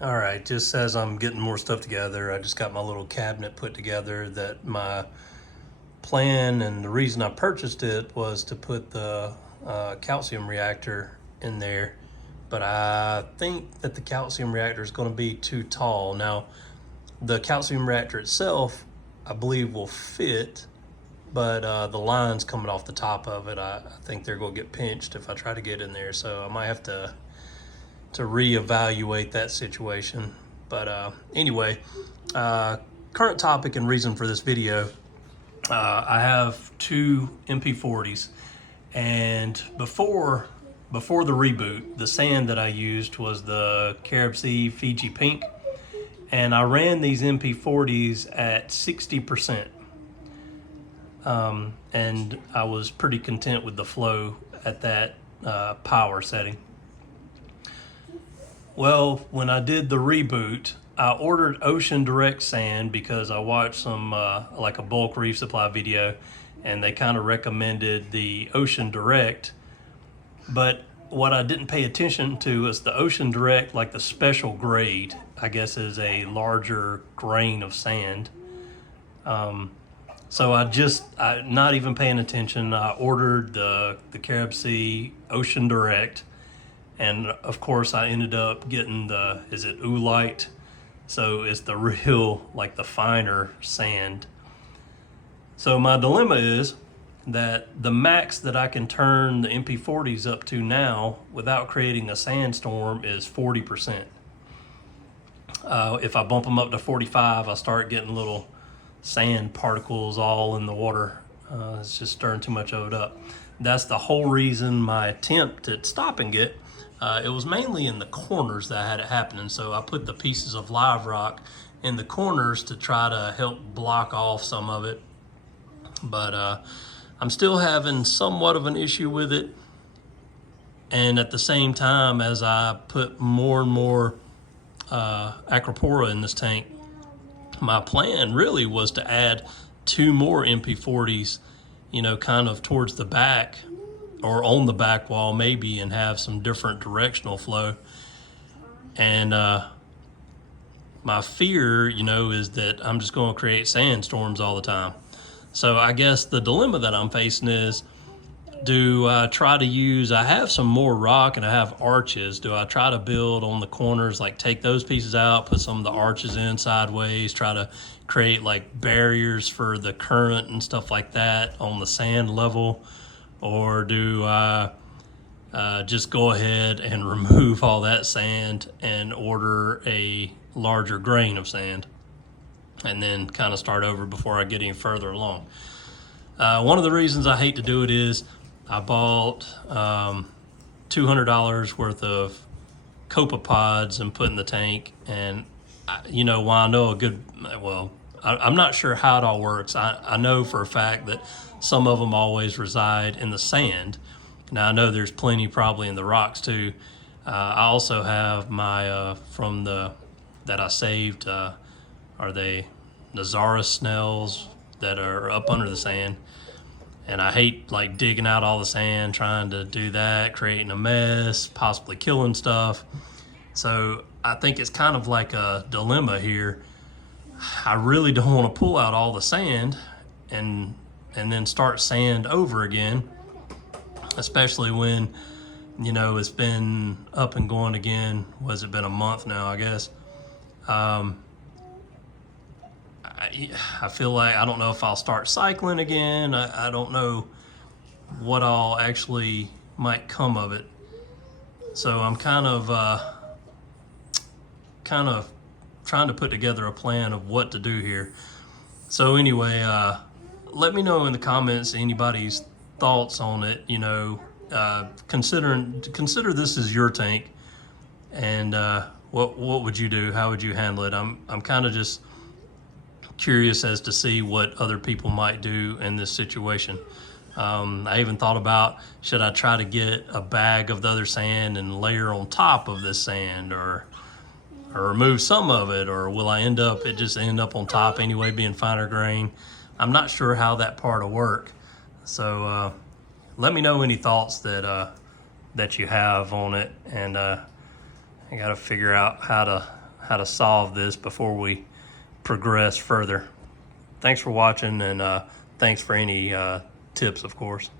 All right, just as I'm getting more stuff together, I just got my little cabinet put together. That my plan and the reason I purchased it was to put the calcium reactor in there. But I think that the calcium reactor is going to be too tall. Now, the calcium reactor itself, I believe, will fit, but the lines coming off the top of it, I think they're going to get pinched if I try to get in there. So I might have to reevaluate that situation. But anyway, current topic and reason for this video. I have two MP40s, and before the reboot, the sand that I used was the Carib Sea Fiji Pink, and I ran these MP40s at 60%, and I was pretty content with the flow at that power setting. Well, when I did the reboot, I ordered Ocean Direct sand because I watched some like a bulk reef supply video, and they kind of recommended the Ocean Direct. But what I didn't pay attention to is the Ocean Direct, like the special grade, I guess, is a larger grain of sand. So I not even paying attention, I ordered the Carib Sea Ocean Direct. And of course, I ended up getting the, is it Oolite? So it's the real, like the finer sand. So my dilemma is that the max that I can turn the MP40s up to now without creating a sandstorm is 40%. If I bump them up to 45, I start getting little sand particles all in the water. It's just stirring too much of it up. That's the whole reason my attempt at stopping it. It was mainly in the corners that I had it happening, so I put the pieces of live rock in the corners to try to help block off some of it. But I'm still having somewhat of an issue with it. And at the same time, as I put more and more Acropora in this tank, my plan really was to add 2 more MP40s, you know, kind of towards the back or on the back wall maybe, and have some different directional flow. And my fear, you know, is that I'm just going to create sandstorms all the time. So I guess the dilemma that I'm facing is, do I try to use, I have some more rock and I have arches. Do I try to build on the corners, like take those pieces out, put some of the arches in sideways, try to create like barriers for the current and stuff like that on the sand level? Or do I just go ahead and remove all that sand and order a larger grain of sand and then kind of start over before I get any further along? One of the reasons I hate to do it is I bought $200 worth of copepods and put in the tank. And, you know, while I know a good, well, I'm not sure how it all works. I know for a fact that some of them always reside in the sand. Now, I know there's plenty probably in the rocks too. I also have my, from the, that I saved, are they Nazaris snails that are up under the sand? And I hate like digging out all the sand, trying to do that, creating a mess, possibly killing stuff. So I think it's kind of like a dilemma here. I really don't want to pull out all the sand and then start sand over again, especially when, you know, it's been up and going again. Was it been a month now, I guess? I feel like, I don't know if I'll start cycling again. I don't know what all actually might come of it. So I'm kind of trying to put together a plan of what to do here. So anyway, let me know in the comments anybody's thoughts on it. You know, consider this as your tank, and what would you do? How would you handle it? I'm kind of just curious as to see what other people might do in this situation. I even thought about, should I try to get a bag of the other sand and layer on top of this sand, or remove some of it, or will I end up on top anyway, being finer grain? I'm not sure how that part will work. So let me know any thoughts that you have on it, and I got to figure out how to how to solve this before we progress further. Thanks for watching, and thanks for any tips, of course.